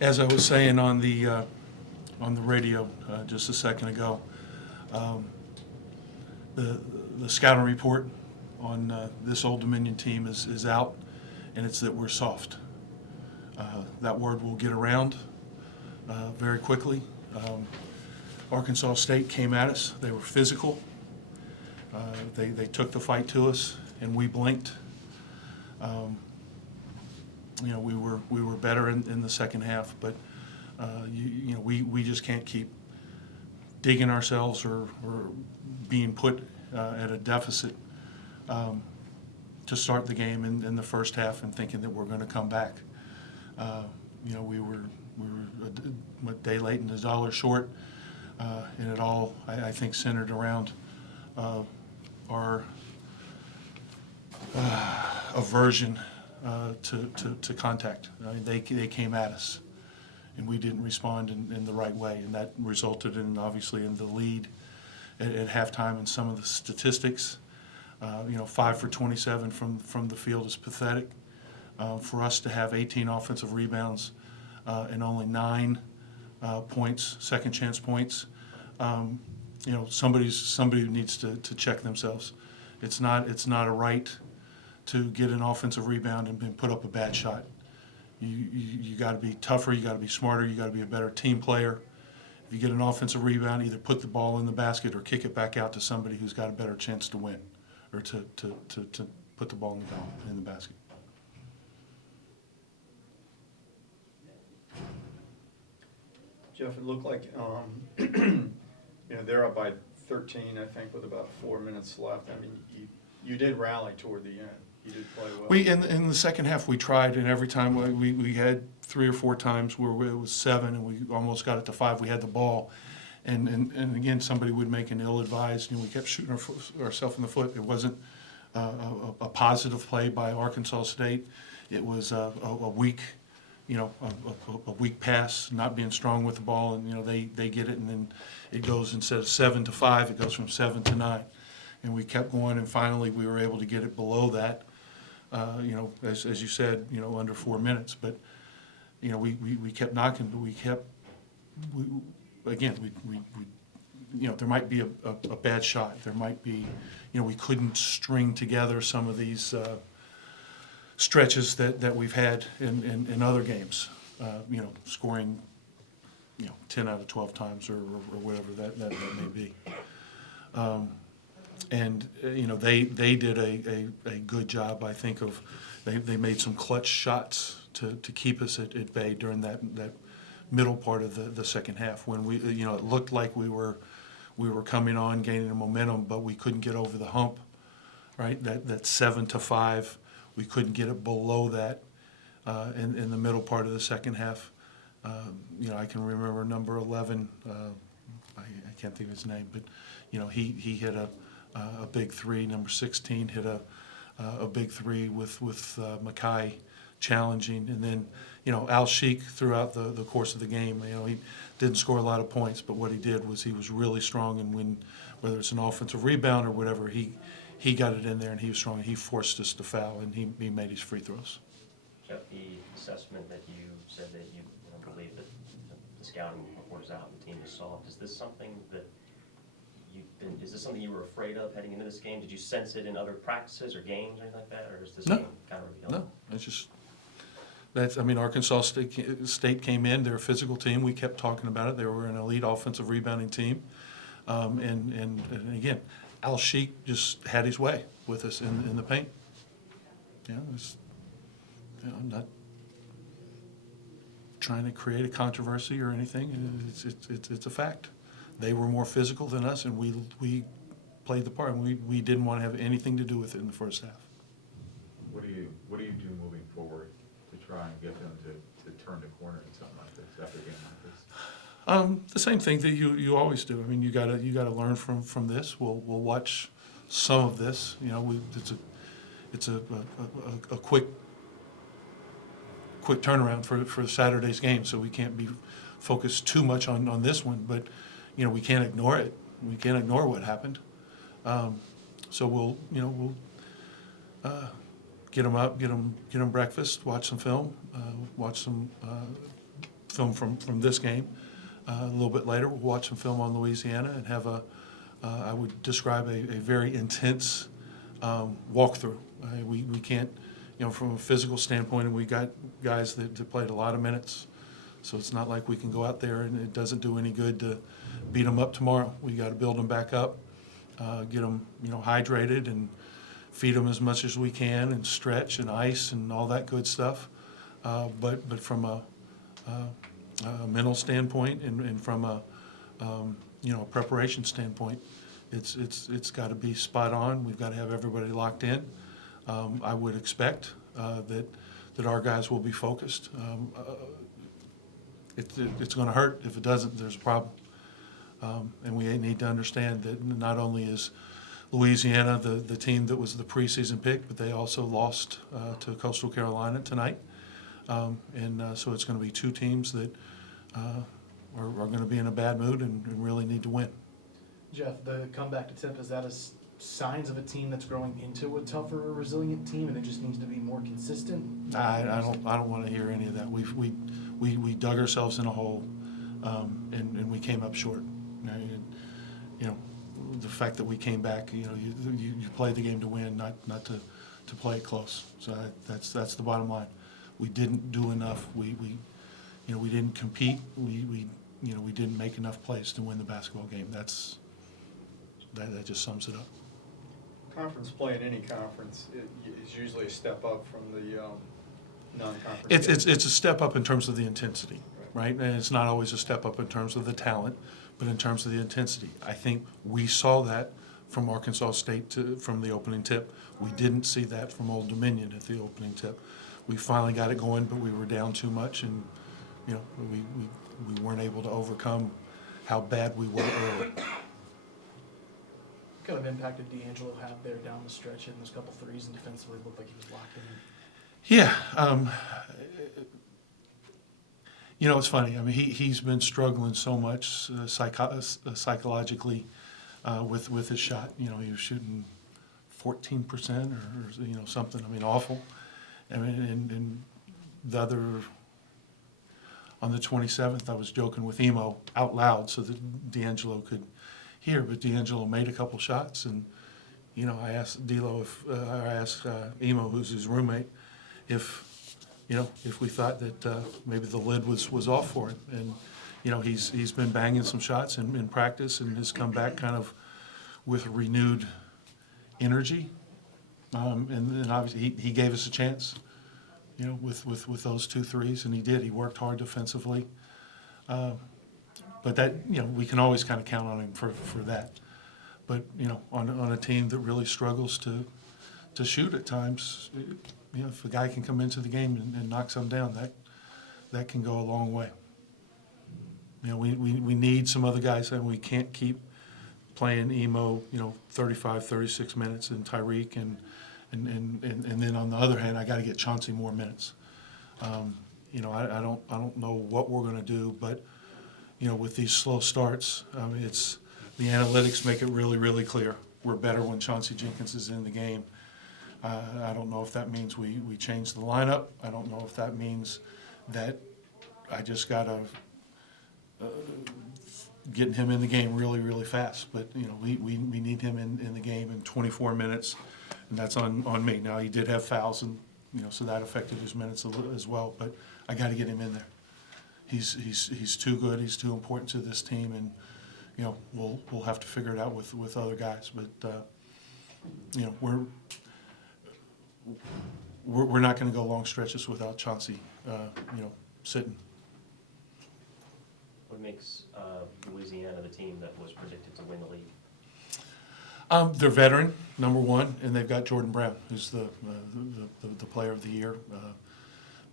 As I was saying on the radio just a second ago, um, the scouting report on this Old Dominion team is out, and it's that we're soft. That word will get around very quickly. Arkansas State came at us. They were physical. They took the fight to us, and we blinked. We were better in the second half, but we just can't keep digging ourselves or being put at a deficit to start the game in the first half and thinking that we're going to come back. We were a day late and a dollar short, and it all I think centered around our aversion to contact. I mean, they came at us, and we didn't respond in the right way, and that resulted in obviously in the lead at halftime. And some of the statistics, 5 for 27 from the field is pathetic. For us to have 18 offensive rebounds and only 9 points, second chance points, somebody needs to check themselves. It's not a right to get an offensive rebound and put up a bad shot. You got to be tougher, you got to be smarter, you got to be a better team player. If you get an offensive rebound, either put the ball in the basket or kick it back out to somebody who's got a better chance to win, or to put the ball in the basket. Jeff, it looked like they're up by 13, I think, with about 4 minutes left. I mean, you did rally toward the end. You did play well. In the second half we tried, and every time we had 3 or 4 times where it was 7 and we almost got it to 5. We had the ball, and again somebody would make an ill-advised. We kept shooting ourselves in the foot. It wasn't a positive play by Arkansas State. It was a weak. A weak pass, not being strong with the ball, and they get it, and then it goes, instead of 7 to 5, it goes from 7 to 9, and we kept going, and finally we were able to get it below that. As you said, under 4 minutes, but we kept knocking, but there might be a bad shot, there might be, we couldn't string together some of these stretches that we've had in other games, scoring 10 out of 12 times or whatever that may be. They did a good job, I think, of they made some clutch shots to keep us at bay during that middle part of the second half, when it looked like we were coming on, gaining a momentum, but we couldn't get over the hump, right? That 7 to 5. We couldn't get it below that in the middle part of the second half. I can remember number 11. I can't think of his name, but he hit a big 3. Number 16 hit a big 3 with Mackay challenging, and then Al Sheik throughout the course of the game. He didn't score a lot of points, but what he did was he was really strong, and whether it's an offensive rebound or whatever, he got it in there, and he was strong. He forced us to foul, and he made his free throws. Jeff, the assessment that you said that you believe that the scouting report is out and the team is soft, is this something you were afraid of heading into this game? Did you sense it in other practices or games or anything like that, or is this game kind of revealed? No, Arkansas State came in. They're a physical team. We kept talking about it. They were an elite offensive rebounding team, and again, Al Sheik just had his way with us in the paint. I'm not trying to create a controversy or anything. It's a fact. They were more physical than us, and we played the part. And we didn't want to have anything to do with it in the first half. What do you do moving forward to try and get them to turn the corner in something like this, after a game like this? The same thing that you always do. I mean, you gotta learn from this. We'll watch some of this. It's a quick turnaround for Saturday's game, so we can't be focused too much on this one. But we can't ignore it. We can't ignore what happened. So we'll get them up, get them breakfast, watch some film, watch some film from this game. A little bit later, we'll watch some film on Louisiana and have I would describe a very intense walkthrough. We can't, from a physical standpoint, and we got guys that played a lot of minutes, so it's not like we can go out there and it doesn't do any good to beat them up tomorrow. We got to build them back up, get them, hydrated and feed them as much as we can and stretch and ice and all that good stuff. But from a mental standpoint and from a preparation standpoint, it's got to be spot on. We've got to have everybody locked in. I would expect that our guys will be focused. It's going to hurt if it doesn't. There's a problem, and we need to understand that not only is Louisiana the team that was the preseason pick, but they also lost to Coastal Carolina tonight, and so it's going to be two teams that are going to be in a bad mood and really need to win. Jeff, the comeback to tip, is that signs of a team that's growing into a tougher, resilient team, and it just needs to be more consistent? I don't want to hear any of that. We dug ourselves in a hole, and we came up short. The fact that we came back, you play the game to win, not to play it close. So that's the bottom line. We didn't do enough. We didn't compete. We didn't make enough plays to win the basketball game. That just sums it up. Conference play in any conference is usually a step up from the non-conference. It's a step up in terms of the intensity, right? And it's not always a step up in terms of the talent, but in terms of the intensity. I think we saw that from Arkansas State from the opening tip. We didn't see that from Old Dominion at the opening tip. We finally got it going, but we were down too much, and we weren't able to overcome how bad we were early. What kind of impact did D'Angelo have there down the stretch, hitting those couple threes and defensively looked like he was locked in? Yeah, it's funny. I mean, he's been struggling so much psychologically with his shot. He was shooting 14% or something. I mean, awful. I mean, and the other on the 27th, I was joking with Emo out loud so that D'Angelo could hear, but D'Angelo made a couple shots, and I asked D'Lo I asked Emo, who's his roommate, if we thought that maybe the lid was off for him, and he's been banging some shots in practice and has come back kind of with renewed energy, and obviously he gave us a chance, with those 2 threes, and he did. He worked hard defensively. But that, we can always kind of count on him for that. But, on a team that really struggles to shoot at times, if a guy can come into the game and knock some down, that can go a long way. We need some other guys, and we can't keep playing Emo, 35, 36 minutes, and Tyreek, and then on the other hand, I got to get Chauncey more minutes. I don't know what we're going to do, but with these slow starts, it's the analytics make it really, really clear. We're better when Chauncey Jenkins is in the game. I don't know if that means we change the lineup. I don't know if that means that I just got to get him in the game really, really fast. But, we need him in the game in 24 minutes, and that's on me. Now, he did have fouls, and, so that affected his minutes a little as well. But I got to get him in there. He's too good. He's too important to this team, and we'll have to figure it out with other guys. But we're not going to go long stretches without Chauncey, sitting. What makes Louisiana the team that was predicted to win the league? They're veteran, number one, and they've got Jordan Brown, who's the player of the year.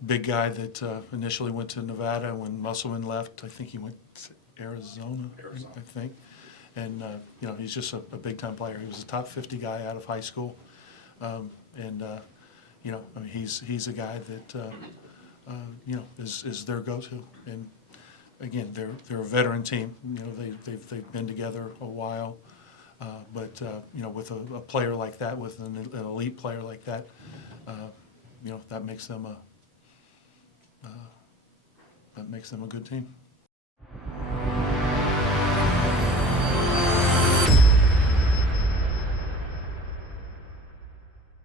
Big guy that initially went to Nevada. When Musselman left, I think he went to Arizona. I think. And, he's just a big-time player. He was a top 50 guy out of high school. He's a guy that, is their go-to. And, again, they're a veteran team. They've been together a while. But with a player like that, with an elite player like that, that makes them makes them a good team.